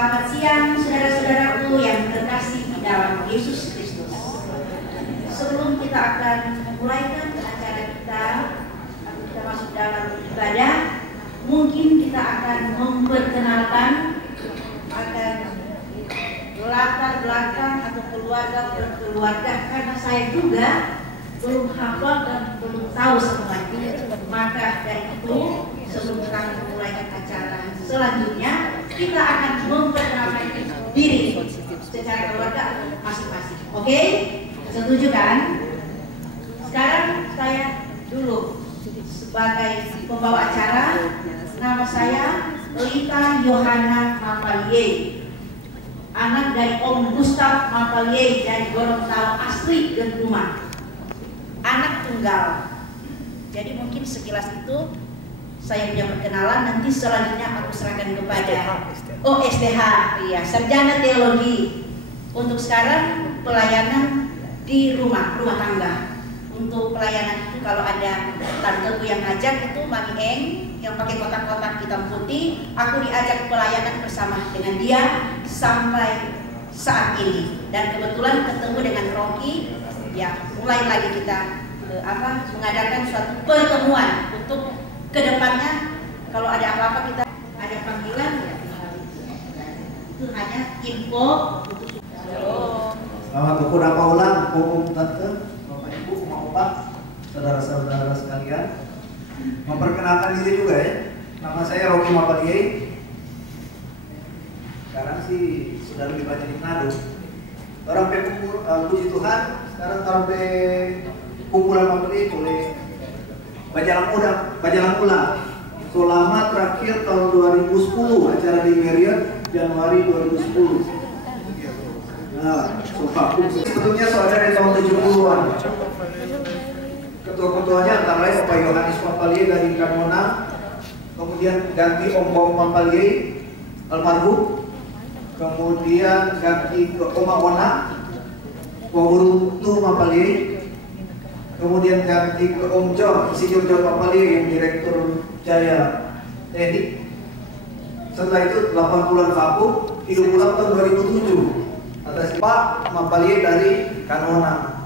Selamat siang saudara-saudaraku yang terkasih di dalam Yesus Kristus. Sebelum kita akan memulaikan acara kita, atau kita masuk dalam ibadah, mungkin kita akan memperkenalkan akan latar belakang atau keluarga karena saya juga belum hafal dan belum tahu semuanya. Maka dari itu, sebelum kami memulaikan acara selanjutnya, kita akan memperkenalkan diri secara keluarga masing-masing. Oke? Setuju kan? Sekarang saya dulu sebagai pembawa acara. Nama saya Lita Yohana Mapalye, anak dari Om Gustaf Mapalye dari Gorontalo asli dan rumah. Anak tunggal. Jadi mungkin sekilas itu saya punya perkenalan. Nanti selanjutnya aku serahkan kepada STH, iya, sarjana teologi. Untuk sekarang pelayanan di rumah tangga. Untuk pelayanan itu kalau ada tanteku yang ngajak itu Mami Eng yang pakai kotak-kotak hitam putih, aku diajak pelayanan bersama dengan dia sampai saat ini. Dan kebetulan ketemu dengan Rocky, ya mulai lagi kita mengadakan suatu pertemuan untuk kedepannya. Kalau ada apa-apa kita ada panggilan, ya itu hanya info untuk. Selamat beberapa ulang, Om Tante, Bapak Ibu, Oma Opa, saudara-saudara sekalian. Memperkenalkan diri juga ya. Nama saya Rocky Mapalye. Sekarang sih sudah lebih banyak di Manado. Orang puji Tuhan, sekarang orang kumpulan Mapalye boleh Bajalang ulang. Selama terakhir tahun 2010, acara di Marriott Januari 2010. Nah, sebetulnya saudara dari tahun 70-an. Ketua-ketuanya antara lain Bapak Yohanes Mapalye dari Kanmona, kemudian ganti Om Bom Mapalye almarhum, kemudian ganti ke Oma Ona, Waburutu Mapalye, kemudian ganti ke Om John, Insinyur John Mapalye yang Direktur Jaya Teknik. Setelah itu 80-an vakum, hidup ulang tahun 2007 atas Pak Mapalye dari Kanmona.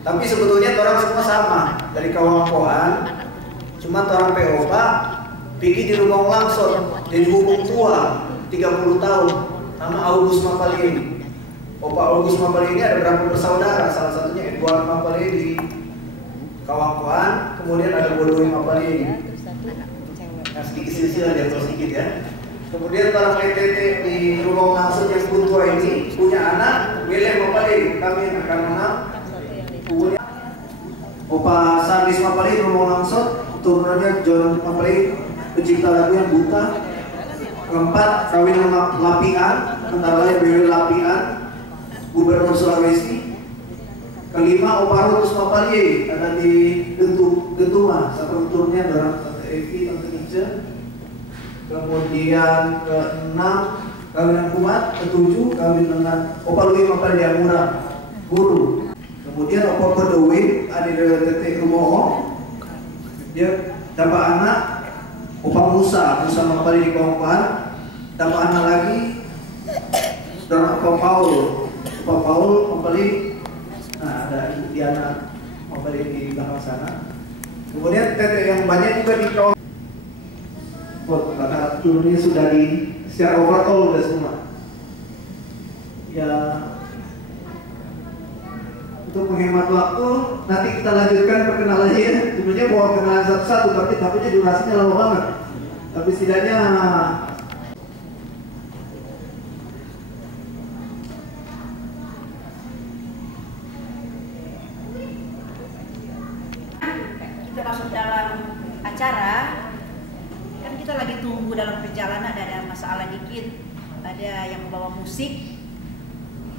Tapi sebetulnya orang semua sama dari Kawangkoan, cuma orang POPA pergi di rumah langsung jadi hukum tua 30 tahun. Nama August Mapalye. Opa August Mapalye ini ada berapa bersaudara? Salah satunya Edward Mapalye di Kawangkoan, kemudian ada Bodowi Mapalye. Nah, sedikit silsilah dia sedikit ya. Kemudian para PTT di rumah langsung yang tua ini punya anak William Mapalye, kami akan mengenal. Kemudian Opa Sardis Mapalye di rumah langsung, turunannya John Mapalye, pencipta lagu yang buta. Keempat, kawinan Lapian, antara lain BW Lapian, Gubernur Sulawesi. Kelima, Opa Rutus Mapalye, ada di Gentuma, satu turunnya adalah Tante Evi, Tante Ica. Kemudian keenam, kawinan Kumat. Ketujuh, kawin dengan Opa Lui Mapalye Amura, guru. Kemudian Opa Kodowe, ada di Tete Rumoho, dia dapat anak Opa Musa Mapalye di Kawangkoan, dapat anak lagi dan Opa Paul Mapalye. Nah, ada Ibu Diana Mapalye di belakang sana. Kemudian Tete yang banyak juga di Kawangkoan. Karena turunnya sudah di secara overall sudah semua. Ya, untuk menghemat waktu, nanti kita lanjutkan perkenalannya ya. Sebenarnya mau kenalan satu-satu, tapi durasinya lama banget. Tapi setidaknya kita masuk dalam acara. Kan kita lagi tunggu dalam perjalanan, ada masalah dikit, ada yang membawa musik.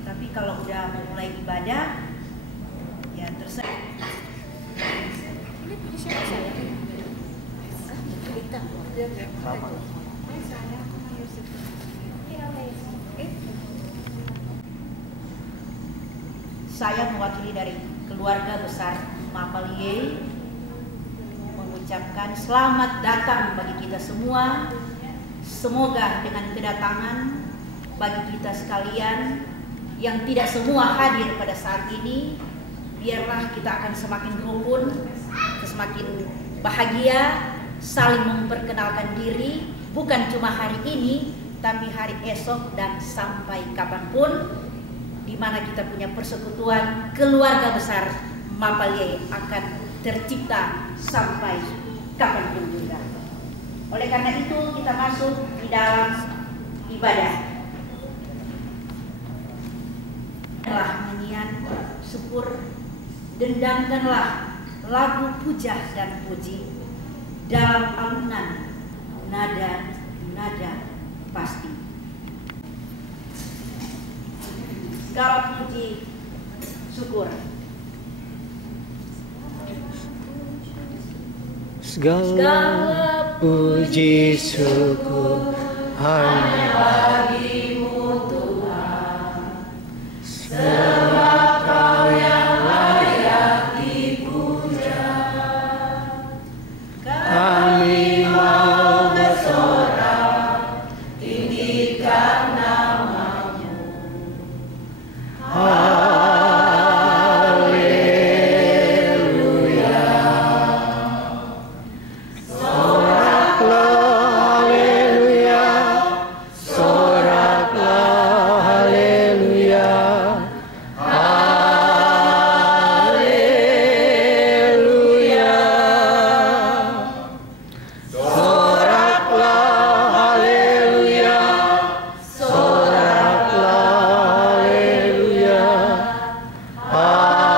Tapi kalau udah mau mulai ibadah, ya terserah. Ini punya siapa saya? Kita. Saya mewakili dari keluarga besar Mapalye mengucapkan selamat datang bagi kita semua. Semoga dengan kedatangan bagi kita sekalian yang tidak semua hadir pada saat ini. Biarlah kita akan semakin rukun, semakin bahagia, saling memperkenalkan diri, bukan cuma hari ini, tapi hari esok dan sampai kapanpun, di mana kita punya persekutuan keluarga besar Mapalye akan tercipta sampai kapanpun juga. Oleh karena itu kita masuk di dalam ibadah. Nyanyian syukur, dendangkanlah lagu puja dan puji dalam alunan nada pasti. Segala puji syukur, segala puji syukur hanya bagimu Tuhan, sebab Kau yang layak dipuja. Kami mau bersorak tinggikan nama-Mu. Haleluya. Soraklah haleluya. Soraklah haleluya. Haleluya. Soraklah haleluya. Soraklah haleluya. Haleluya.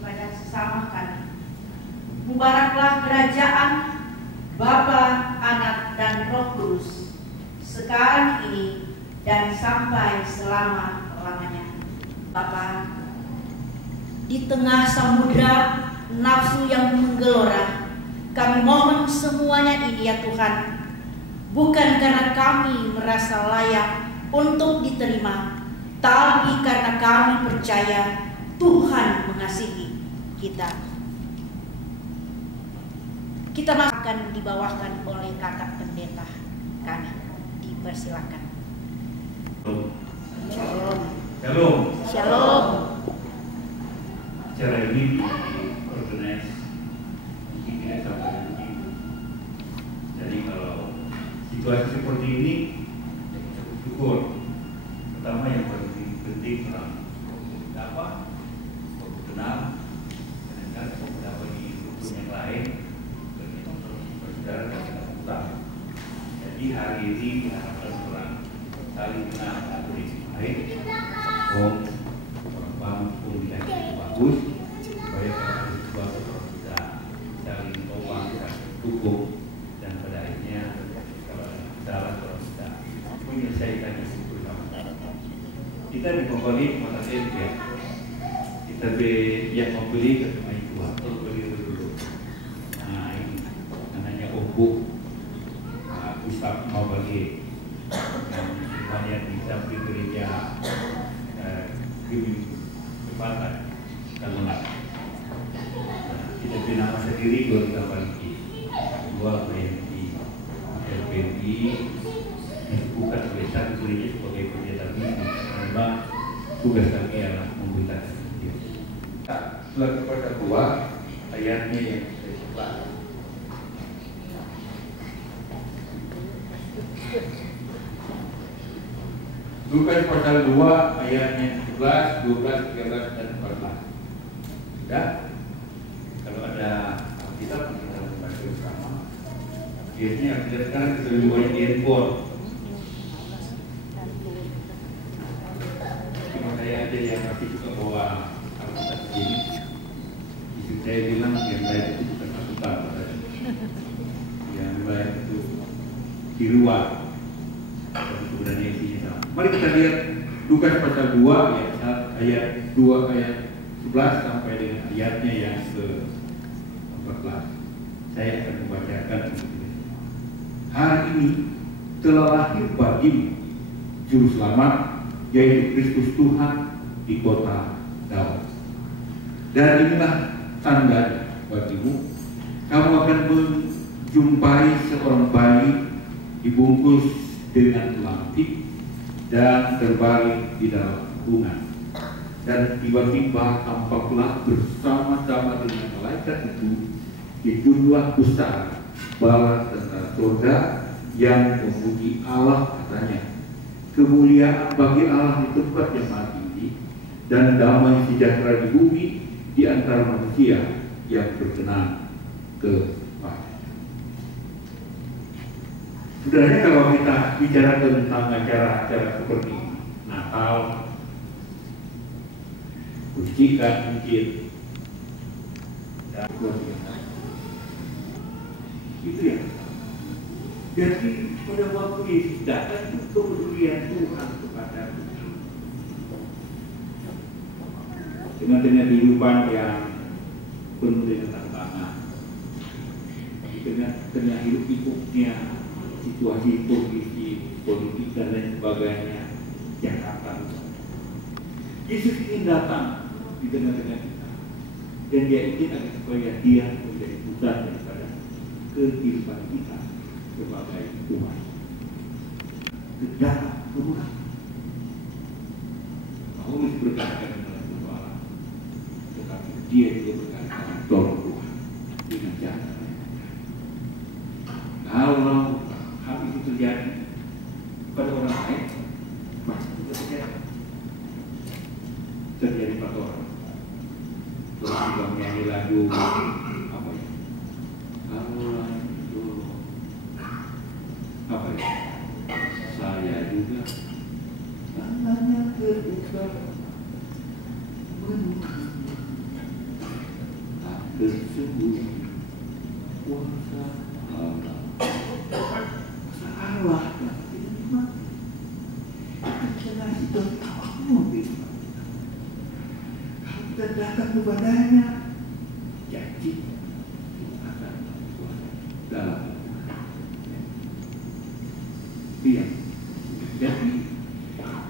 kepada sesama kami. Mubaraklah kerajaan Bapa, Anak, dan Roh Kudus sekarang ini dan sampai selama-lamanya. Bapa, di tengah samudra nafsu yang menggelora, kami mohon semuanya ini ya Tuhan, bukan karena kami merasa layak untuk diterima, tapi karena kami percaya Tuhan mengasihi kita. Kita akan dibawakan oleh kakak pendeta kami. Dipersilakan. Shalom. Shalom. Acara ini organize mungkin tidak sampai begitu. Jadi kalau situasi seperti ini, kita bersyukur. Pertama yang paling penting orang dapat kenal, dan dapat di rukun yang lain, dan itu bersaudara dan kita utama. Jadi hari ini diharapkan orang saling kenal atau baik, orang bangun yang bagus, supaya kalau ada sesuatu orang bisa saling topang, saling dukung, dan pada akhirnya kalau ada masalah orang bisa menyelesaikan itu bersama. Kita di Mapalye mata tempe, kita yang membeli ke rumah itu atau beli dulu. Nah ini namanya Ombuk Ustaz Mapalye yang banyak di samping gereja Kepala Kalunat. Kita beri nama sendiri Keluarga Paliki. Dua PMI LPMI bukan sebagai satu gereja sebagai pendeta ini. Memang tugas kami adalah memberitakan Injil. Surat kepada 2 ayatnya yang ke-11. Lukas pasal 2 ayatnya 11, 12, 13 dan 14. Sudah? Kalau ada Alkitab kita membaca bersama. Biasanya Alkitab sekarang kita lebih banyak di handphone. Cuma saya aja yang masih suka bawa Alkitab ini. Istri saya bilang yang lain itu bukan Alkitab. Yang lain itu di luar. Sebenarnya isinya sama. Mari kita lihat Lukas pasal 2 ayat 2 ayat 11 sampai dengan ayatnya yang ke-14. Saya akan membacakan. Hari ini telah lahir bagimu juru selamat, yaitu Kristus Tuhan di kota Daud. Dan inilah tanda bagimu, kamu akan jumpai seorang bayi dibungkus dengan lampik dan terbaring di dalam kurungan. Dan tiba-tiba tampaklah bersama-sama dengan malaikat itu sejumlah besar bala tentara surga yang memuji Allah, katanya, kemuliaan bagi Allah di tempat yang maha tinggi dan damai sejahtera di bumi di antara manusia yang berkenan kepadanya. Sebenarnya kalau kita bicara tentang acara-acara seperti Natal, Kucikan mungkin, dan itu ya. Jadi pada waktu Yesus datang itu kepedulian Tuhan kepada kita. Dengan kehidupan yang penuh dengan tantangan, dengan hidup-hidupnya situasi kondisi politik dan lain sebagainya, Jakarta. Yesus ingin datang di tengah-tengah kita, dan dia ingin agar supaya dia menjadi pusat daripada kehidupan kita sebagai umat. Kedalam kemuliaan. Paulus berkata dalam persoalan, tetapi dia juga berkata tolong Tuhan dengan cara lain. Kalau hal itu terjadi pada orang lain, pasti juga terjadi pada orang. Terus juga menyanyi lagu apa ya? Kalau itu apa ya? Saya juga tangannya terbuka menunggu tak tersembunyi kuasa Allah. Kuasa Allah yang tidak dimati. Jelas itu awalmu dimati. Kalau kita datang kepadanya, janji akan berkuasa dalam dia. Jadi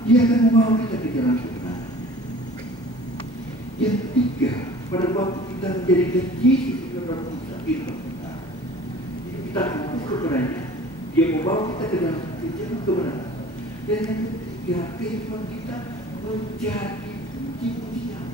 dia akan membawa kita ke jalan kebenaran. Yang ketiga, pada waktu kita menjadikan Yesus sebagai pusat kita, jadi kita fokus kepadanya, dia membawa kita ke dalam jalan kebenaran. Dan yang ketiga, kehidupan kita menjadi puji-pujian.